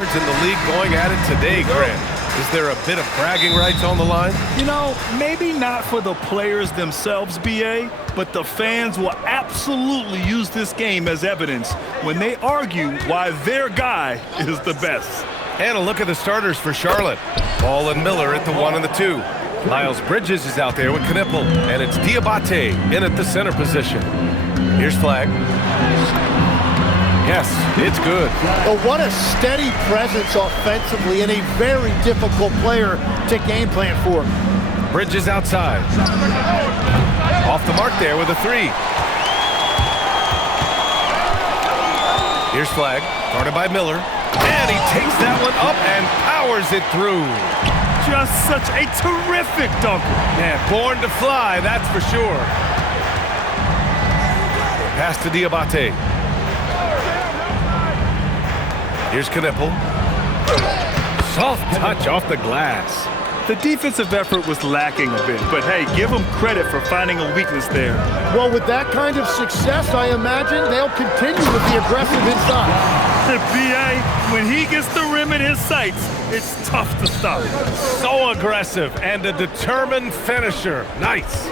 In the league going at it today, Grant. Is there a bit of bragging rights on the line? You know, maybe not for the players themselves, BA, but the fans will absolutely use this game as evidence when they argue why their guy is the best. And a look at the starters for Charlotte. Ball and Miller at the 1 and the 2. Miles Bridges is out there with Knipple, and it's Diabate in at the center position. Here's Flag. Yes, it's good. Oh, what a steady presence offensively and a very difficult player to game plan for. Bridges outside. Off the mark there with a 3. Here's Flag, guarded by Miller. And he takes that one up and powers it through. Just such a terrific dunker. Man, born to fly, that's for sure. Pass to Diabate. Here's Knipple. Soft touch off the glass. The defensive effort was lacking a bit, but hey, give them credit for finding a weakness there. Well, with that kind of success, I imagine they'll continue to be aggressive inside. The BA, when he gets the rim in his sights, it's tough to stop. So aggressive and a determined finisher. Nice.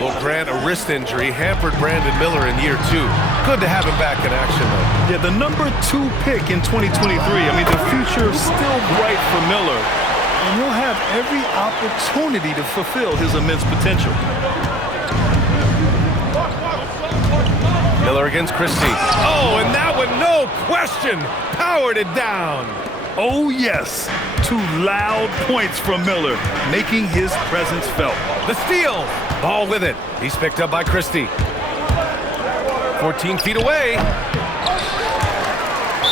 Well, Grant, a wrist injury hampered Brandon Miller in year 2. Good to have him back in action, though. Yeah, the number 2 pick in 2023. I mean, the future is still bright for Miller, and he'll have every opportunity to fulfill his immense potential. Miller against Christie. Oh, and that one, no question, powered it down. Oh, yes. 2 loud points from Miller, making his presence felt. The steal. Ball with it. He's picked up by Christie. 14 feet away.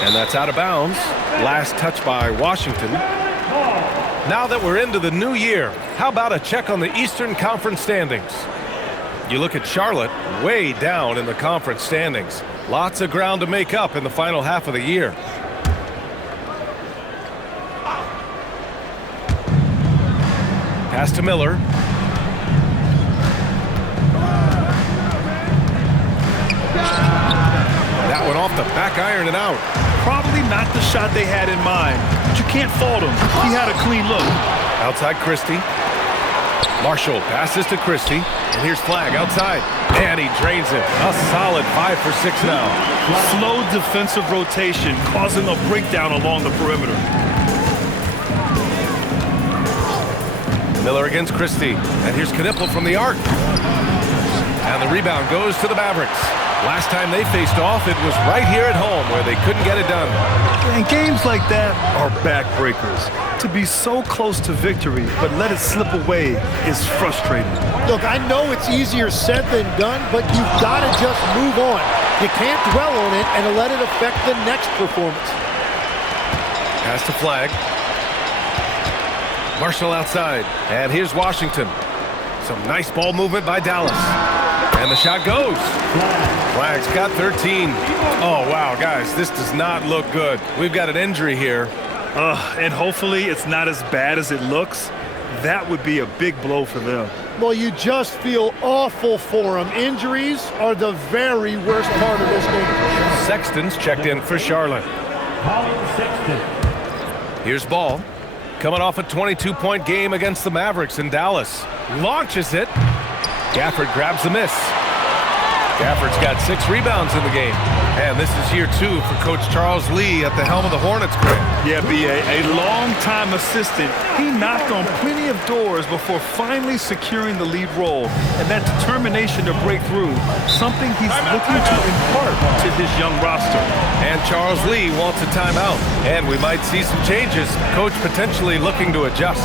And that's out of bounds. Last touch by Washington. Now that we're into the new year, how about a check on the Eastern Conference standings? You look at Charlotte, way down in the conference standings. Lots of ground to make up in the final half of the year. Pass to Miller. That one off the back iron and out. Probably not the shot they had in mind, but you can't fault him. He had a clean look. Outside Christie. Marshall passes to Christie, and here's Flag outside. And he drains it. A solid 5 for 6 now. Slow defensive rotation, causing a breakdown along the perimeter. Miller against Christie, and here's Knipple from the arc. And the rebound goes to the Mavericks. Last time they faced off, it was right here at home where they couldn't get it done. And games like that are backbreakers. To be so close to victory, but let it slip away is frustrating. Look, I know it's easier said than done, but you've got to just move on. You can't dwell on it and let it affect the next performance. Pass to Flag. Marshall outside. And here's Washington. Some nice ball movement by Dallas. And the shot goes. Flag's got 13. Oh, wow, guys, this does not look good. We've got an injury here. And hopefully it's not as bad as it looks. That would be a big blow for them. Well, you just feel awful for them. Injuries are the very worst part of this game. Sexton's checked in for Charlotte. Here's Ball. Coming off a 22-point game against the Mavericks in Dallas. Launches it. Gafford grabs the miss. Gafford's got 6 rebounds in the game. And this is year 2 for Coach Charles Lee at the helm of the Hornets, Grant. Yeah, B.A., a long-time assistant. He knocked on plenty of doors before finally securing the lead role. And that determination to break through, something he's looking to impart to his young roster. And Charles Lee wants a timeout. And we might see some changes. Coach potentially looking to adjust.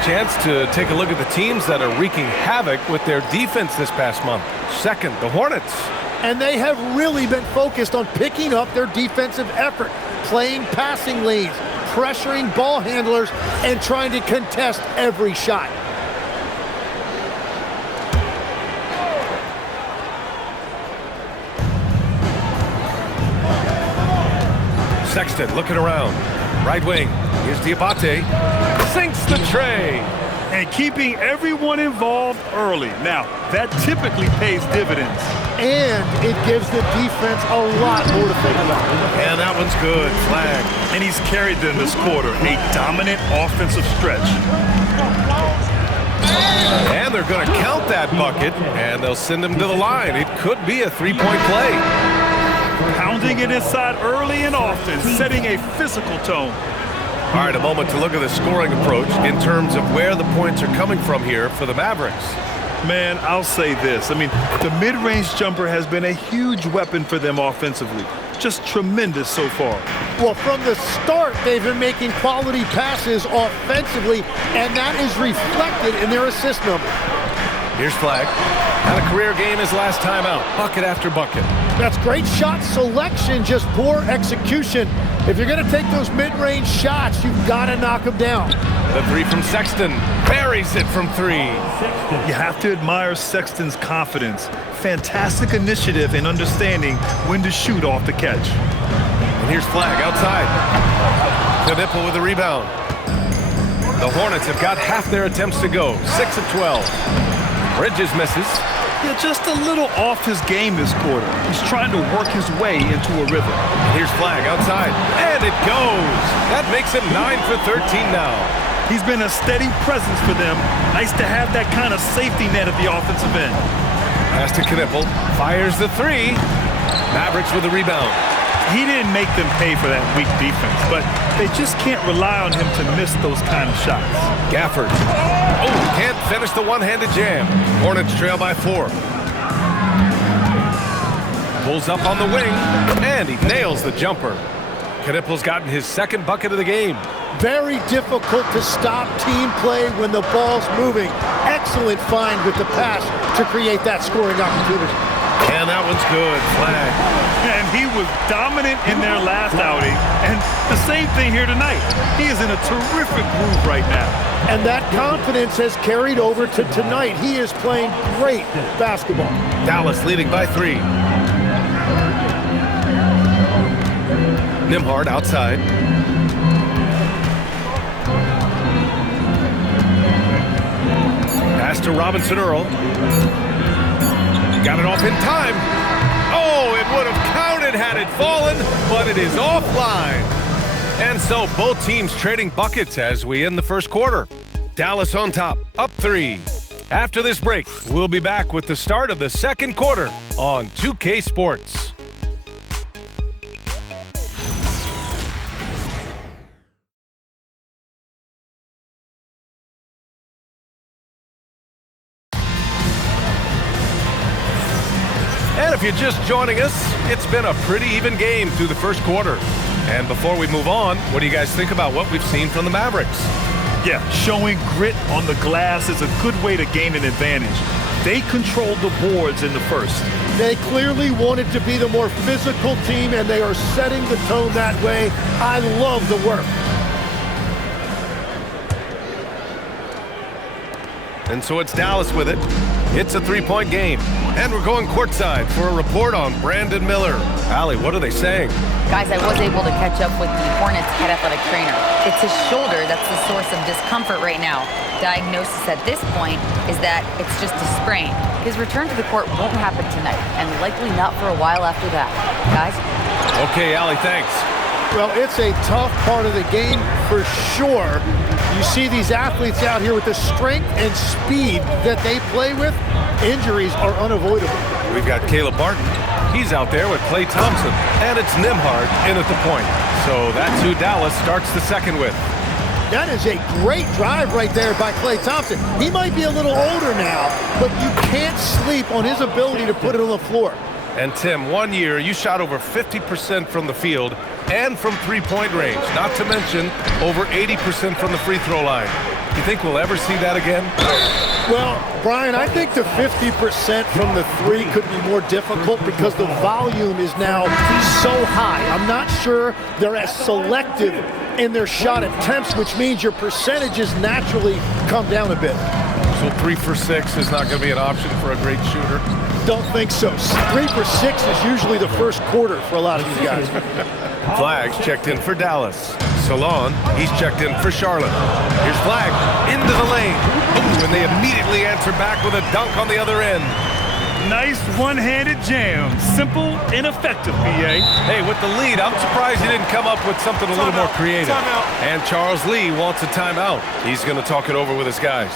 a chance to take a look at the teams that are wreaking havoc with their defense this past month. Second, the Hornets. And they have really been focused on picking up their defensive effort, playing passing lanes, pressuring ball handlers, and trying to contest every shot. Sexton looking around. Right wing. Here's Diabate. Sinks the tray. And keeping everyone involved early. Now, that typically pays dividends. And it gives the defense a lot more to think about. And that one's good. Flag. And he's carried them this quarter. A dominant offensive stretch. And they're going to count that bucket, and they'll send him to the line. It could be a three-point play. Pounding it inside early and often, setting a physical tone. All right, a moment to look at the scoring approach in terms of where the points are coming from here for the Mavericks. Man, I'll say this. I mean, the mid-range jumper has been a huge weapon for them offensively. Just tremendous so far. Well, from the start, they've been making quality passes offensively, and that is reflected in their assist number. Here's Flag. Had a career game his last time out. Bucket after bucket. That's great shot selection, just poor execution. If you're going to take those mid-range shots, you've got to knock them down. The three from Sexton. Buries it from three. You have to admire Sexton's confidence. Fantastic initiative in understanding when to shoot off the catch. And here's Flag outside. Knipple with the rebound. The Hornets have got half their attempts to go. 6 of 12. Bridges misses. Yeah, just a little off his game this quarter. He's trying to work his way into a rhythm. Here's Flag outside. And it goes. That makes him 9 for 13 now. He's been a steady presence for them. Nice to have that kind of safety net at the offensive end. Pass to Knipple. Fires the three. Mavericks with the rebound. He didn't make them pay for that weak defense, but they just can't rely on him to miss those kind of shots. Gafford. Oh, can't finish the one-handed jam. Hornets trail by 4. Pulls up on the wing, and he nails the jumper. Knipple's gotten his second bucket of the game. Very difficult to stop team play when the ball's moving. Excellent find with the pass to create that scoring opportunity. And that one's good. Flag. And he was dominant in their last outing. And the same thing here tonight. He is in a terrific groove right now. And that confidence has carried over to tonight. He is playing great basketball. Dallas leading by 3. Nembhard outside. Pass to Robinson Earl. Got it off in time. Oh, it would have counted had it fallen, but it is offline. And so both teams trading buckets as we end the first quarter. Dallas on top, up 3. After this break, we'll be back with the start of the second quarter on 2K Sports. And if you're just joining us, it's been a pretty even game through the first quarter. And before we move on, what do you guys think about what we've seen from the Mavericks? Yeah, showing grit on the glass is a good way to gain an advantage. They controlled the boards in the first. They clearly wanted to be the more physical team, and they are setting the tone that way. I love the work. And so it's Dallas with it. It's a three-point game. And we're going courtside for a report on Brandon Miller. Allie, what are they saying? Guys, I was able to catch up with the Hornets head athletic trainer. It's his shoulder that's the source of discomfort right now. Diagnosis at this point is that it's just a sprain. His return to the court won't happen tonight, and likely not for a while after that. Guys? Okay, Allie, thanks. Well, it's a tough part of the game for sure. You see these athletes out here with the strength and speed that they play with. Injuries are unavoidable. We've got Caleb Barton. He's out there with Klay Thompson. And it's Nembhard in at the point. So that's who Dallas starts the second with. That is a great drive right there by Klay Thompson. He might be a little older now, but you can't sleep on his ability to put it on the floor. And Tim, 1 year you shot over 50% from the field and from three-point range, not to mention over 80% from the free throw line. You think we'll ever see that again? Well, Brian, I think the 50% from the three could be more difficult because the volume is now so high. I'm not sure they're as selective in their shot attempts, which means your percentages naturally come down a bit. So 3 for 6 is not going to be an option for a great shooter? Don't think so. 3 for 6 is usually the first quarter for a lot of these guys. Flags checked in for Dallas. Salon, he's checked in for Charlotte. Here's Flag into the lane. Ooh, and they immediately answer back with a dunk on the other end. Nice one-handed jam. Simple and effective, B.A. Hey, with the lead, I'm surprised he didn't come up with something a little more creative. And Charles Lee wants a timeout. He's going to talk it over with his guys.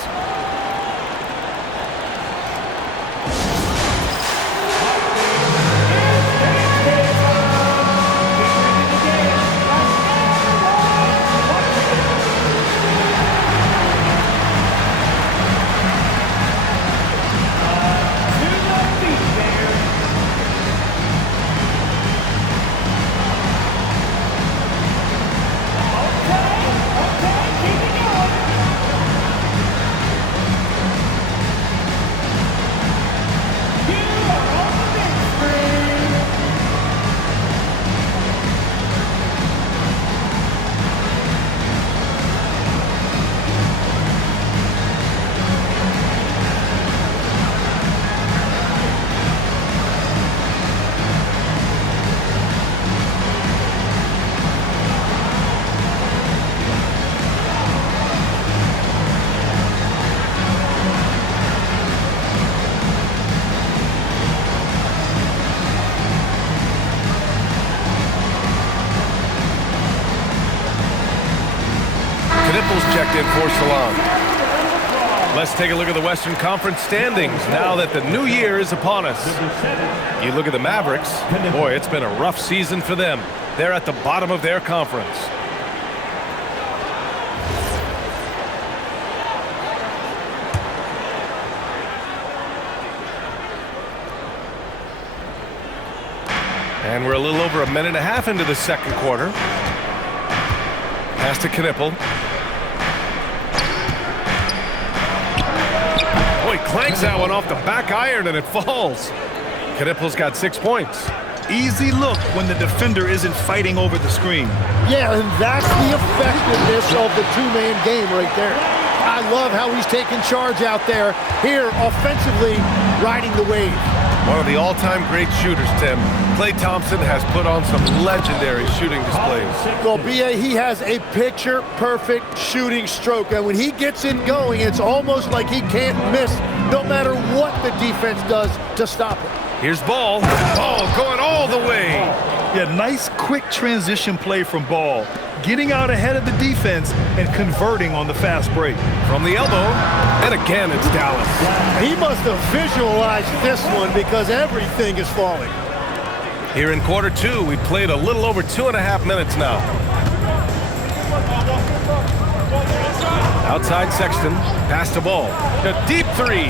Checked in for Salon. Let's take a look at the Western Conference standings now that the new year is upon us. You look at the Mavericks. Boy, it's been a rough season for them. They're at the bottom of their conference. And we're a little over a minute and a half into the second quarter. Pass to Knipple. He clanks that one off the back iron and it falls. Knipple's got 6 points. Easy look when the defender isn't fighting over the screen. Yeah, and that's the effectiveness of the two-man game right there. I love how he's taking charge out there. Here, offensively, riding the wave. One of the all-time great shooters, Tim. Klay Thompson has put on some legendary shooting displays. Well, B.A., he has a picture-perfect shooting stroke. And when he gets it going, it's almost like he can't miss no matter what the defense does to stop it. Here's Ball. Ball going all the way. Yeah, nice quick transition play from Ball. Getting out ahead of the defense and converting on the fast break. From the elbow, and again it's Dallas. He must have visualized this one because everything is falling. Here in quarter two, we played a little over 2.5 minutes now. Outside Sexton, pass to Ball. A deep three.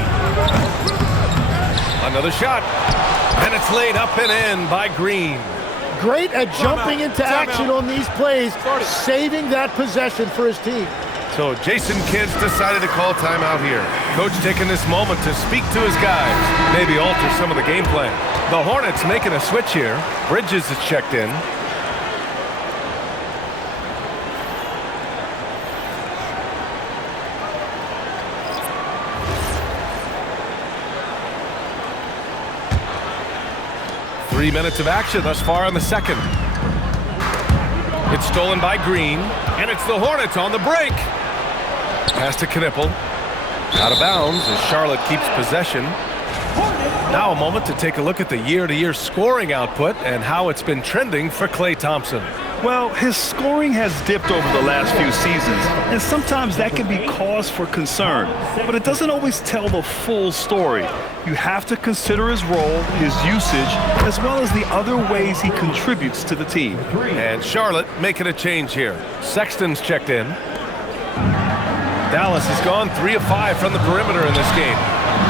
Another shot, and it's laid up and in by Green. Great at jumping into action on these plays, saving that possession for his team. So Jason Kidd decided to call timeout here. Coach taking this moment to speak to his guys, maybe alter some of the game plan. The Hornets making a switch here. Bridges is checked in. Three minutes of action thus far in the second. It's stolen by Green, and it's the Hornets on the break. Pass to Knipple. Out of bounds as Charlotte keeps possession. Now a moment to take a look at the year-to-year scoring output and how it's been trending for Klay Thompson. Well, his scoring has dipped over the last few seasons, and sometimes that can be cause for concern. But it doesn't always tell the full story. You have to consider his role, his usage, as well as the other ways he contributes to the team. And Charlotte making a change here. Sexton's checked in. Dallas has gone 3 of 5 from the perimeter in this game.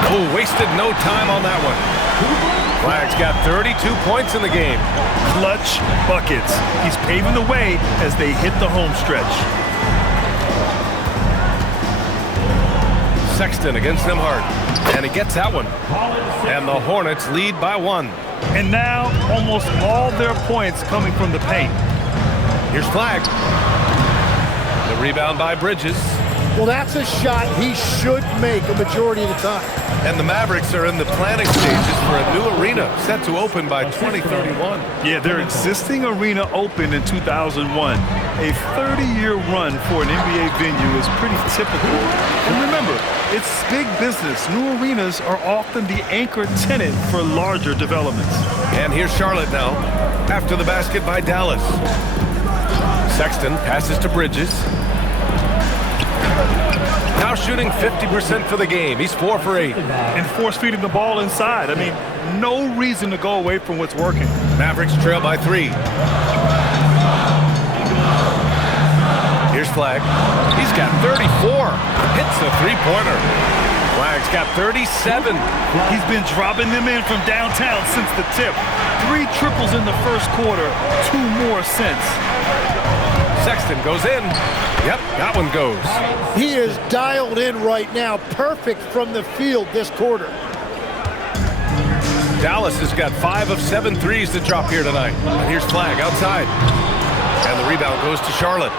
Oh, wasted no time on that one. Flag's got 32 points in the game. Clutch buckets. He's paving the way as they hit the home stretch. Sexton against Nembhard, and he gets that one. And the Hornets lead by 1. And now almost all their points coming from the paint. Here's Flag. The rebound by Bridges. Well, that's a shot he should make a majority of the time. And the Mavericks are in the planning stages for a new arena set to open by 2031. Yeah, their existing arena opened in 2001. A 30-year run for an NBA venue is pretty typical. And remember, it's big business. New arenas are often the anchor tenant for larger developments. And here's Charlotte now, after the basket by Dallas. Sexton passes to Bridges. Now shooting 50% for the game. He's 4 for 8. And force feeding the ball inside. I mean, no reason to go away from what's working. Mavericks trail by 3. Here's Flag. He's got 34. Hits a three-pointer. Flag's got 37. He's been dropping them in from downtown since the tip. 3 triples in the first quarter, 2 more since. Sexton goes in. Yep, that one goes. He is dialed in right now. Perfect from the field this quarter. Dallas has got 5 of 7 threes to drop here tonight. And here's Flag outside. And the rebound goes to Charlotte.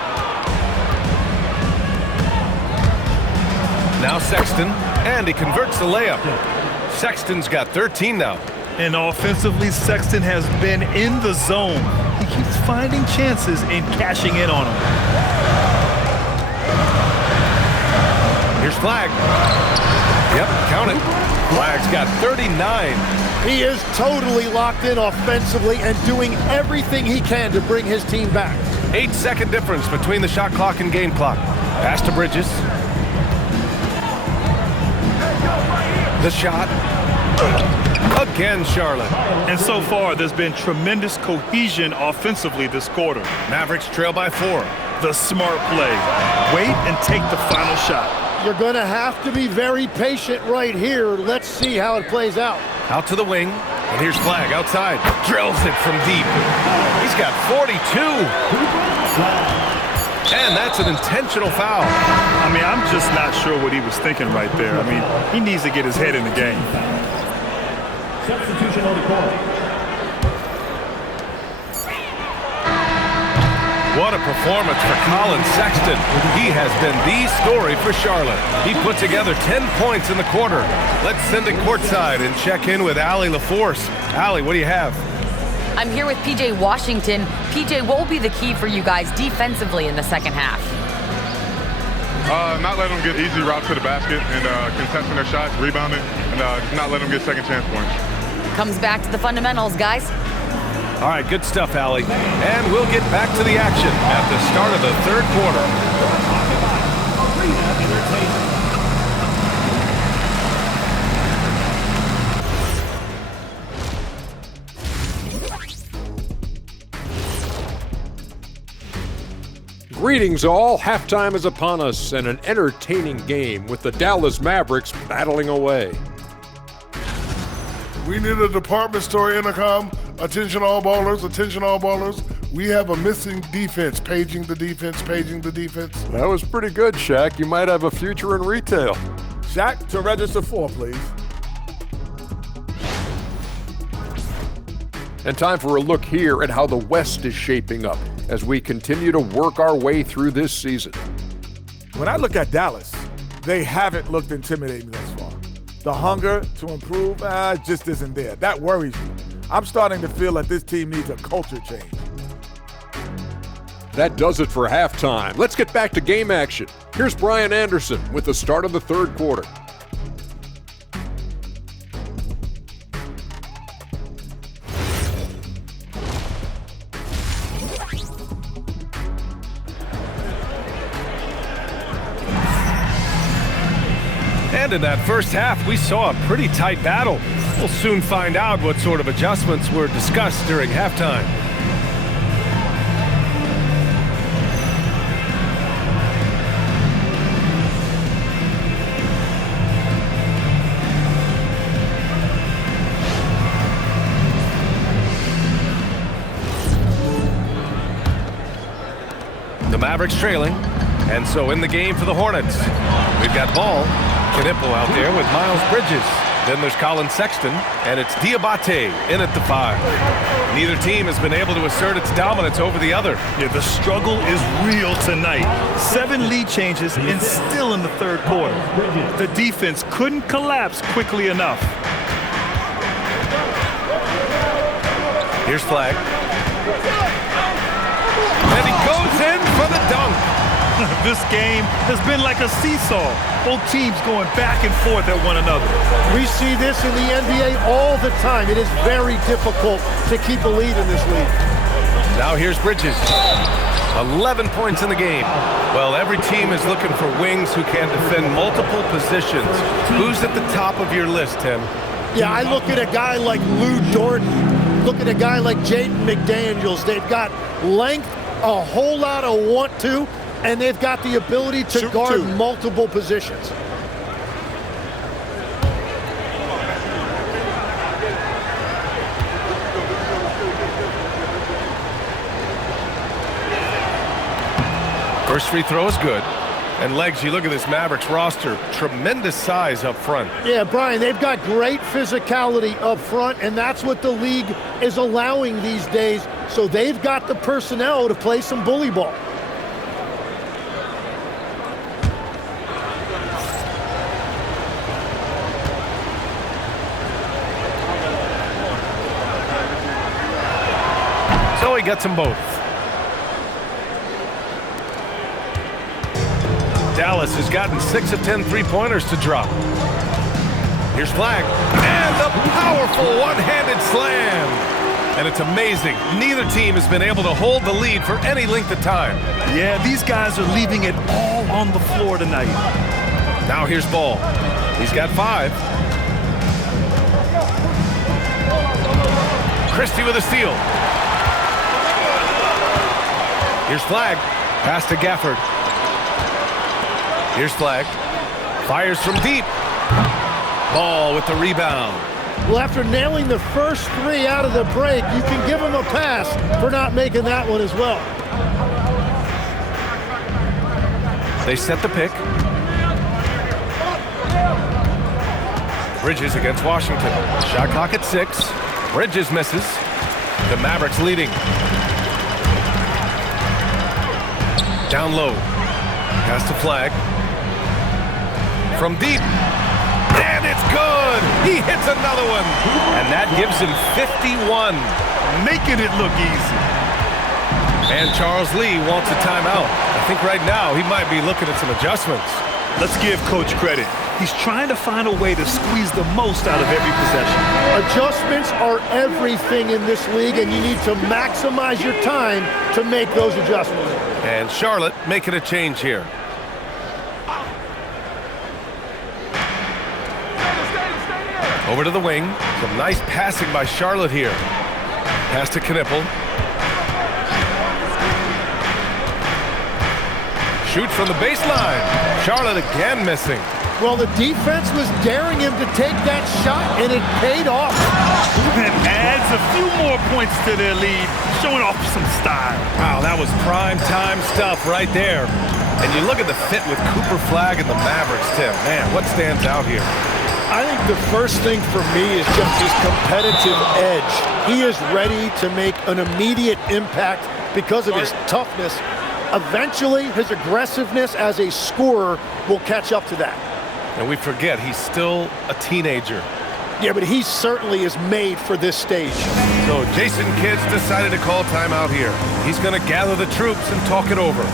Now Sexton, and he converts the layup. Sexton's got 13 now. And offensively, Sexton has been in the zone. He keeps finding chances and cashing in on them. Here's Flag. Yep, count it. Flag's got 39. He is totally locked in offensively and doing everything he can to bring his team back. 8-second difference between the shot clock and game clock. Pass to Bridges. The shot. Again, Charlotte. And so far, there's been tremendous cohesion offensively this quarter. Mavericks trail by 4. The smart play. Wait and take the final shot. You're going to have to be very patient right here. Let's see how it plays out. Out to the wing. And here's Flag outside. Drills it from deep. He's got 42. And that's an intentional foul. I mean, I'm just not sure what he was thinking right there. I mean, he needs to get his head in the game. Substitution on the court. What a performance for Colin Sexton. He has been the story for Charlotte. He put together 10 points in the quarter. Let's send it courtside and check in with Allie LaForce. Allie, what do you have? I'm here with PJ Washington. PJ, what will be the key for you guys defensively in the second half? Not letting them get easy routes to the basket and contesting their shots, rebounding, and not letting them get second chance points. Comes back to the fundamentals, guys. All right, good stuff, Allie. And we'll get back to the action at the start of the third quarter. Greetings all, halftime is upon us and an entertaining game with the Dallas Mavericks battling away. We need a department store intercom. Attention all ballers, attention all ballers. We have a missing defense. Paging the defense, paging the defense. That was pretty good, Shaq. You might have a future in retail. Shaq, to register 4, please. And time for a look here at how the West is shaping up as we continue to work our way through this season. When I look at Dallas, they haven't looked intimidating thus far. The hunger to improve just isn't there. That worries me. I'm starting to feel that this team needs a culture change. That does it for halftime. Let's get back to game action. Here's Brian Anderson with the start of the third quarter. And in that first half, we saw a pretty tight battle. We'll soon find out what sort of adjustments were discussed during halftime. Mavericks trailing, and so in the game for the Hornets. We've got Ball, Knipple out there with Miles Bridges. Then there's Colin Sexton, and it's Diabate in at the 5. Neither team has been able to assert its dominance over the other. Yeah, the struggle is real tonight. 7 lead changes and still in the third quarter. The defense couldn't collapse quickly enough. Here's Flag. And he goes in for the dunk. This game has been like a seesaw. Both teams going back and forth at one another. We see this in the NBA all the time. It is very difficult to keep a lead in this league. Now here's Bridges. 11 points in the game. Well, every team is looking for wings who can defend multiple positions. Who's at the top of your list, Tim? Yeah, I look at a guy like Lou Dort. Look at a guy like Jaden McDaniels. They've got length, a whole lot of want to, and they've got the ability to guard multiple positions. First free throw is good. And Legs, you look at this Mavericks roster, tremendous size up front. Yeah, Brian, they've got great physicality up front, and that's what the league is allowing these days. So they've got the personnel to play some bully ball. So he gets them both. Dallas has gotten 6 of 10 three-pointers to drop. Here's Flag. And a powerful one-handed slam. And it's amazing. Neither team has been able to hold the lead for any length of time. Yeah, these guys are leaving it all on the floor tonight. Now here's Ball. He's got 5. Christie with a steal. Here's Flag. Pass to Gafford. Here's Flag. Fires from deep. Ball with the rebound. Well, after nailing the first 3 out of the break, you can give him a pass for not making that one as well. They set the pick. Bridges against Washington. Shot clock at 6. Bridges misses. The Mavericks leading. Down low. Pass to Flag. From deep. And it's good. He hits another one. And that gives him 51. Making it look easy. And Charles Lee wants a timeout. I think right now he might be looking at some adjustments. Let's give Coach credit. He's trying to find a way to squeeze the most out of every possession. Adjustments are everything in this league, and you need to maximize your time to make those adjustments. And Charlotte making a change here. Over to the wing. Some nice passing by Charlotte here. Pass to Knipple. Shoots from the baseline. Charlotte again missing. Well, the defense was daring him to take that shot, and it paid off. And adds a few more points to their lead, showing off some style. Wow, that was prime time stuff right there. And you look at the fit with Cooper Flag and the Mavericks, Tim. Man, what stands out here? I think the first thing for me is just his competitive edge. He is ready to make an immediate impact because of his toughness. Eventually, his aggressiveness as a scorer will catch up to that. And we forget, he's still a teenager. Yeah, but he certainly is made for this stage. So Jason Kidd's decided to call timeout here. He's going to gather the troops and talk it over.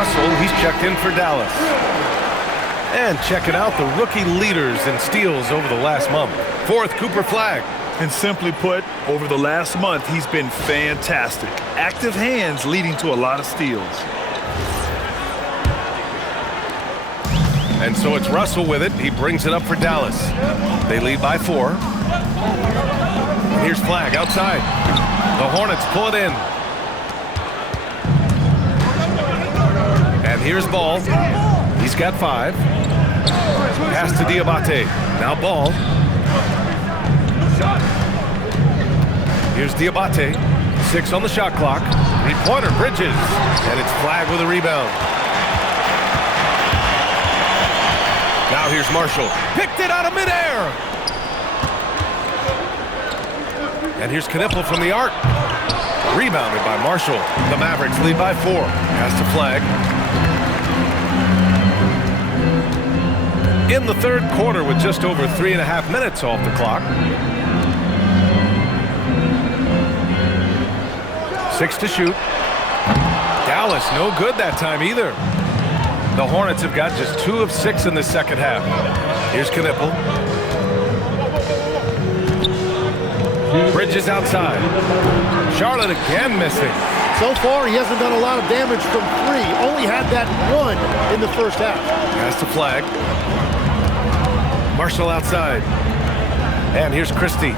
Russell, he's checked in for Dallas. And checking out the rookie leaders in steals over the last month. Fourth, Cooper Flagg. And simply put, over the last month, he's been fantastic. Active hands leading to a lot of steals. And so it's Russell with it. He brings it up for Dallas. They lead by 4. Here's Flagg outside. The Hornets pull it in. And here's Ball. He's got 5. Pass to Diabate. Now Ball. Here's Diabate. 6 on the shot clock. 3-pointer, Bridges. And it's Flagg with a rebound. Now here's Marshall. Picked it out of midair. And here's Knipple from the arc. Rebounded by Marshall. The Mavericks lead by 4. Pass to Flagg. In the third quarter with just over 3.5 minutes off the clock. 6 to shoot. Dallas no good that time either. The Hornets have got just 2 of 6 in the second half. Here's Knipple. Bridges outside. Charlotte again missing. So far, he hasn't done a lot of damage from 3. Only had that 1 in the first half. Pass to Flagg. Marshall outside. And here's Christie.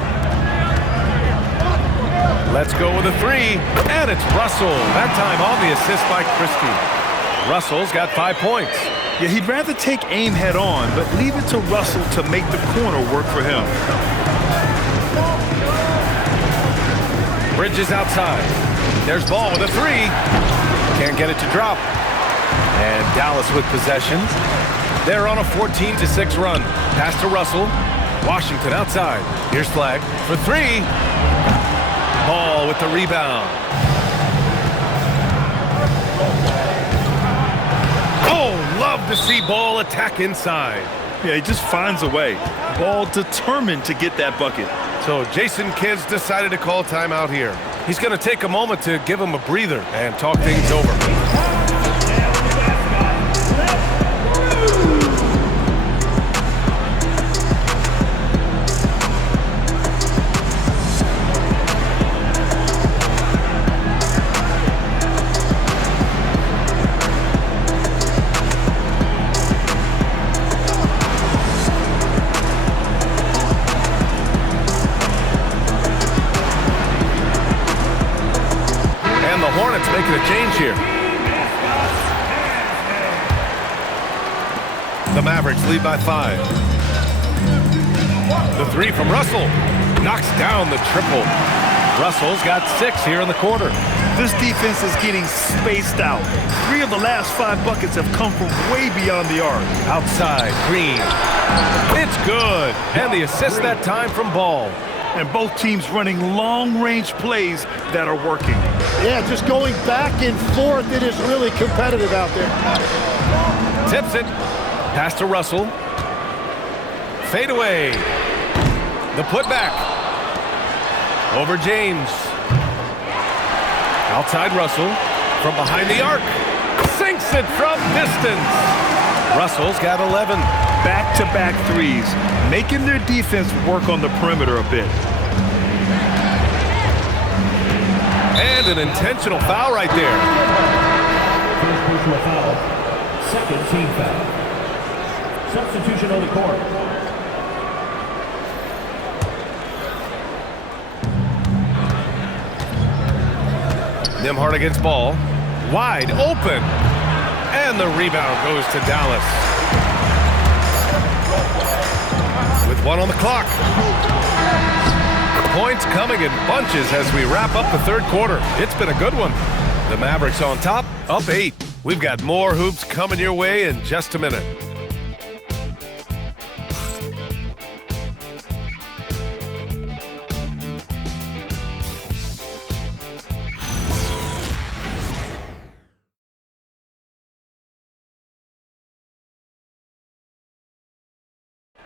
Let's go with a 3. And it's Russell. That time on the assist by Christie. Russell's got 5 points. Yeah, he'd rather take aim head on, but leave it to Russell to make the corner work for him. Bridges outside. There's Ball with a 3. Can't get it to drop. And Dallas with possession. They're on a 14-6 run. Pass to Russell. Washington outside. Here's Flagg for 3. Ball with the rebound. Oh, love to see Ball attack inside. Yeah, he just finds a way. Ball determined to get that bucket. So Jason Kidd's decided to call timeout here. He's going to take a moment to give him a breather and talk things over. Hornets making a change here. The Mavericks lead by 5. The 3 from Russell knocks down the triple. Russell's got 6 here in the quarter. This defense is getting spaced out. 3 of the last 5 buckets have come from way beyond the arc. Outside, Green. It's good. And the assist that time from Ball. And both teams running long-range plays that are working. Yeah, just going back and forth. It is really competitive out there. Tips it. Pass to Russell. Fade away. The putback. Over James. Outside Russell. From behind the arc. Sinks it from distance. Russell's got 11. Back-to-back threes, making their defense work on the perimeter a bit. And an intentional foul right there. First personal foul, second team foul. Substitution on the court. Nembhard against Ball. Wide open. And the rebound goes to Dallas. With 1 on the clock. Points coming in bunches as we wrap up the third quarter. It's been a good one. The Mavericks on top, up 8. We've got more hoops coming your way in just a minute.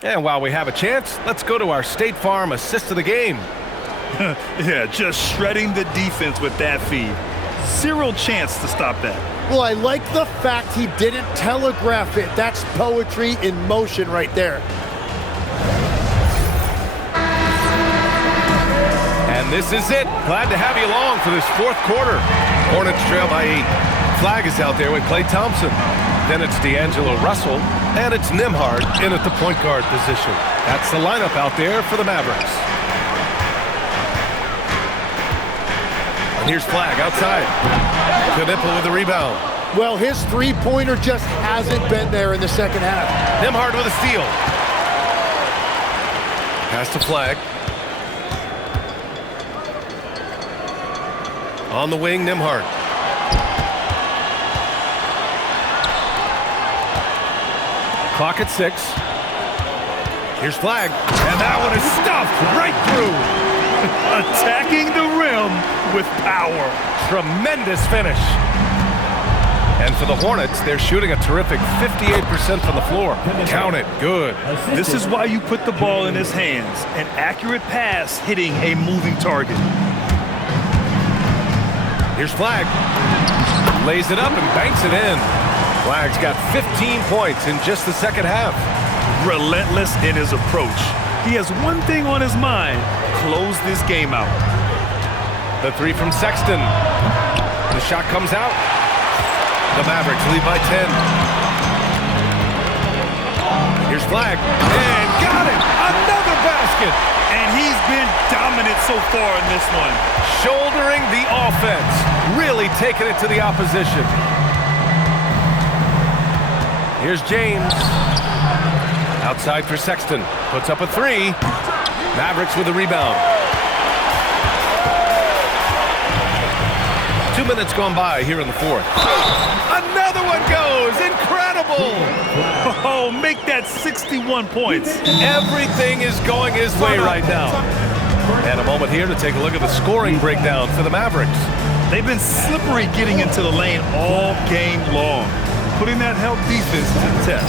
And while we have a chance, let's go to our State Farm assist of the game. Yeah, just shredding the defense with that feed. Zero chance to stop that. Well, I like the fact he didn't telegraph it. That's poetry in motion right there. And this is it. Glad to have you along for this fourth quarter. Hornets trail by 8. Flag is out there with Klay Thompson. Then it's D'Angelo Russell, and it's Nembhard in at the point guard position. That's the lineup out there for the Mavericks. And here's Flag outside. Knipple with the rebound. Well, his three-pointer just hasn't been there in the second half. Nembhard with a steal. Pass to Flag. On the wing, Nembhard. Clock at 6. Here's Flag. And that one is stuffed right through. Attacking the rim with power. Tremendous finish. And for the Hornets, they're shooting a terrific 58% from the floor. Count it. Good. This is why you put the ball in his hands. An accurate pass hitting a moving target. Here's Flag. Lays it up and banks it in. Flag's got 15 points in just the second half. Relentless in his approach. He has one thing on his mind: close this game out. The three from Sexton. The shot comes out. The Mavericks lead by 10. Here's Flag. And got it! Another basket! And he's been dominant so far in this one. Shouldering the offense. Really taking it to the opposition. Here's James. Outside for Sexton. Puts up a 3. Mavericks with a rebound. 2 minutes gone by here in the fourth. Another one goes! Incredible! Oh, make that 61 points. Everything is going his way right now. And a moment here to take a look at the scoring breakdown for the Mavericks. They've been slippery getting into the lane all game long, putting that help defense to the test.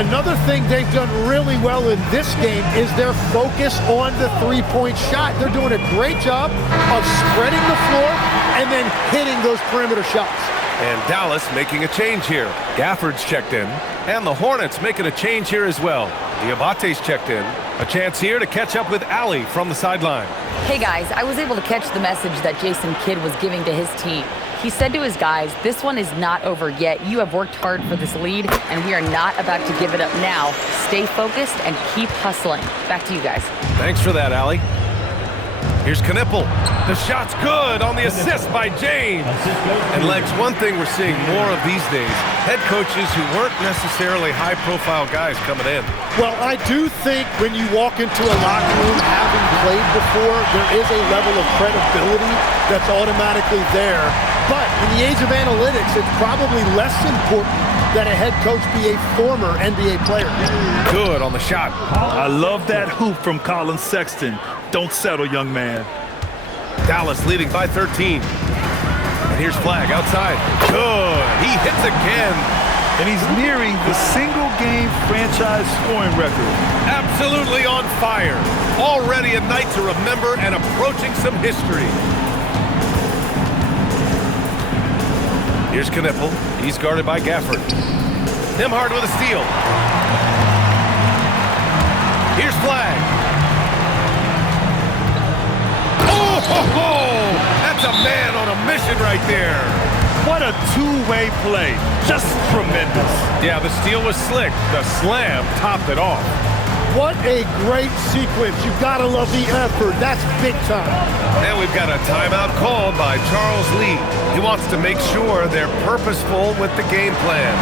Another thing they've done really well in this game is their focus on the three-point shot. They're doing a great job of spreading the floor and then hitting those perimeter shots. And Dallas making a change here. Gafford's checked in, and the Hornets making a change here as well. Diabate's checked in. A chance here to catch up with Allie from the sideline. Hey guys, I was able to catch the message that Jason Kidd was giving to his team. He said to his guys, this one is not over yet. You have worked hard for this lead, and we are not about to give it up now. Stay focused and keep hustling. Back to you guys. Thanks for that, Allie. Here's Knipple. The shot's good on the assist by James. And Legs, one thing we're seeing more of these days, head coaches who weren't necessarily high-profile guys coming in. Well, I do think when you walk into a locker room having played before, there is a level of credibility that's automatically there. But in the age of analytics, it's probably less important that a head coach be a former NBA player. Good on the shot. I love that hoop from Colin Sexton. Don't settle, young man. Dallas leading by 13. And here's Flag outside. Good. He hits again. And he's nearing the single-game franchise scoring record. Absolutely on fire. Already a night to remember and approaching some history. Here's Knipple. He's guarded by Gafford. Nembhard with a steal. Here's Flag. Oh, that's a man on a mission right there. What a two-way play. Just tremendous. Yeah, the steal was slick. The slam topped it off. What a great sequence. You've got to love the effort. That's big time. And we've got a timeout called by Charles Lee. He wants to make sure they're purposeful with the game plan.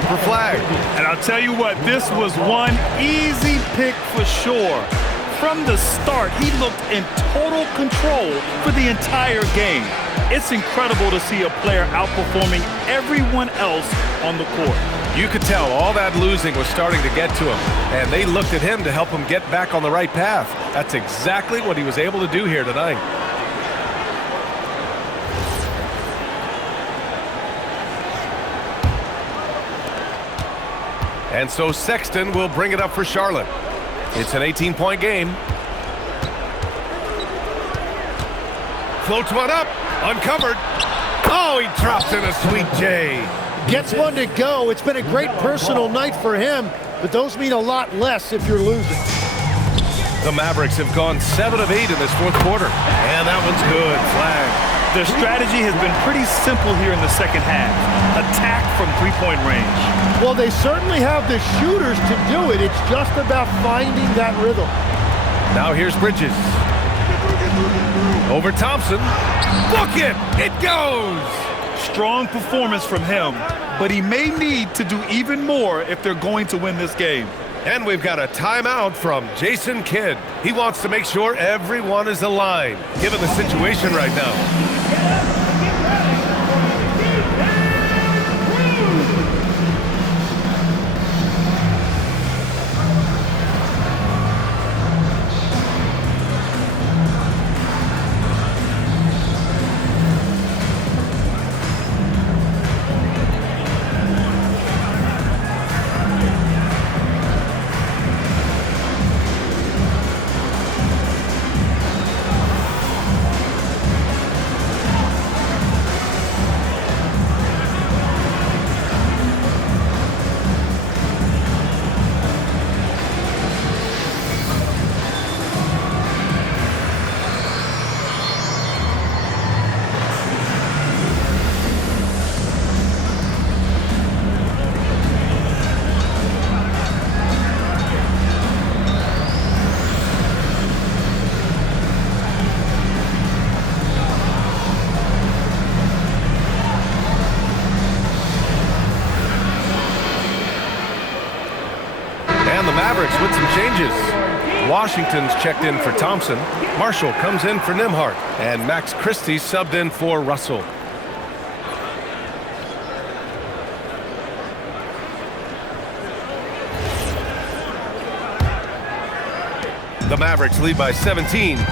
Cooper Flagg. And I'll tell you what, this was one easy pick for sure. From the start, he looked in total control for the entire game. It's incredible to see a player outperforming everyone else on the court. You could tell all that losing was starting to get to him, and they looked at him to help him get back on the right path. That's exactly what he was able to do here tonight. And so Sexton will bring it up for Charlotte. It's an 18-point game. Floats one up, uncovered. Oh, he drops in a sweet J. Gets one to go. It's been a great personal night for him, but those mean a lot less if you're losing. The Mavericks have gone 7 of 8 in this fourth quarter. And that one's good. Flag. Their strategy has been pretty simple here in the second half. Attack from three-point range. Well, they certainly have the shooters to do it. It's just about finding that rhythm. Now here's Bridges. Over Thompson. Book it! It goes! Strong performance from him, but he may need to do even more if they're going to win this game. And we've got a timeout from Jason Kidd. He wants to make sure everyone is aligned, given the situation right now. With some changes. Washington's checked in for Thompson. Marshall comes in for Nembhard. And Max Christie subbed in for Russell. The Mavericks lead by 17. And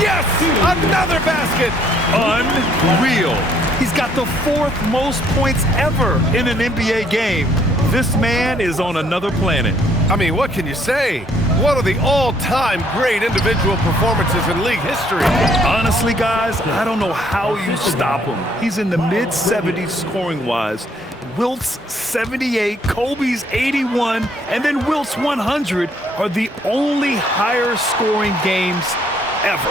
yes! Another basket! Unreal. He's got the 4th most points ever in an NBA game. This man is on another planet. I mean, what can you say? One of the all-time great individual performances in league history. Honestly, guys, I don't know how you stop him. He's in the mid-70s scoring-wise. Wilt's 78, Kobe's 81, and then Wilt's 100 are the only higher-scoring games ever.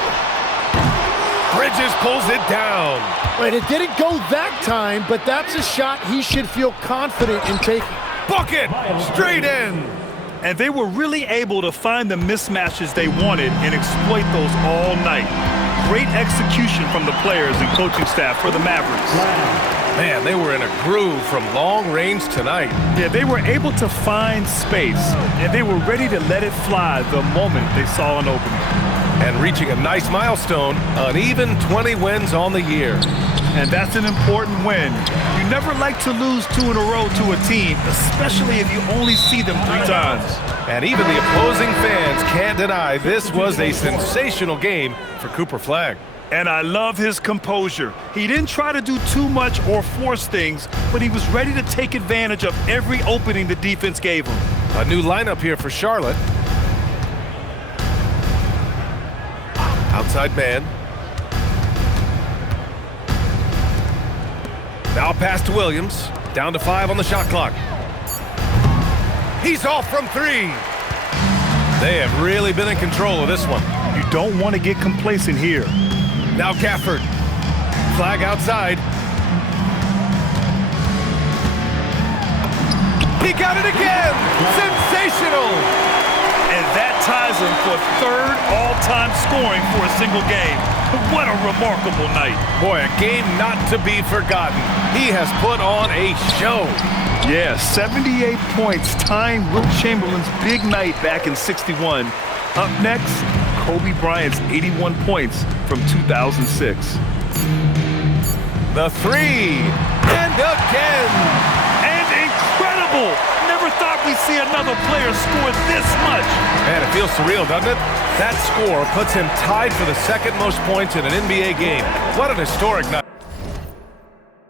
Bridges pulls it down. Wait, it didn't go that time, but that's a shot he should feel confident in taking. Bucket! Straight in! And they were really able to find the mismatches they wanted and exploit those all night. Great execution from the players and coaching staff for the Mavericks. Man, they were in a groove from long range tonight. Yeah, they were able to find space, and they were ready to let it fly the moment they saw an opening. And reaching a nice milestone, an even 20 wins on the year. And that's an important win. You never like to lose 2 in a row to a team, especially if you only see them 3 times. And even the opposing fans can't deny this was a sensational game for Cooper Flagg. And I love his composure. He didn't try to do too much or force things, but he was ready to take advantage of every opening the defense gave him. A new lineup here for Charlotte. Outside man. Now pass to Williams. Down to 5 on the shot clock. He's off from 3. They have really been in control of this one. You don't want to get complacent here. Now Gafford. Flag outside. He got it again! Sensational! And That ties him for third all-time scoring for a single game. What a remarkable night. Boy, a game not to be forgotten. He has put on a show. Yeah, 78 points, tying Wilt Chamberlain's big night back in '61. Up next, Kobe Bryant's 81 points from 2006. The three, and again. And incredible! Never thought we'd see another player score this much. Man, it feels surreal, doesn't it? That score puts him tied for the second most points in an NBA game. What an historic night.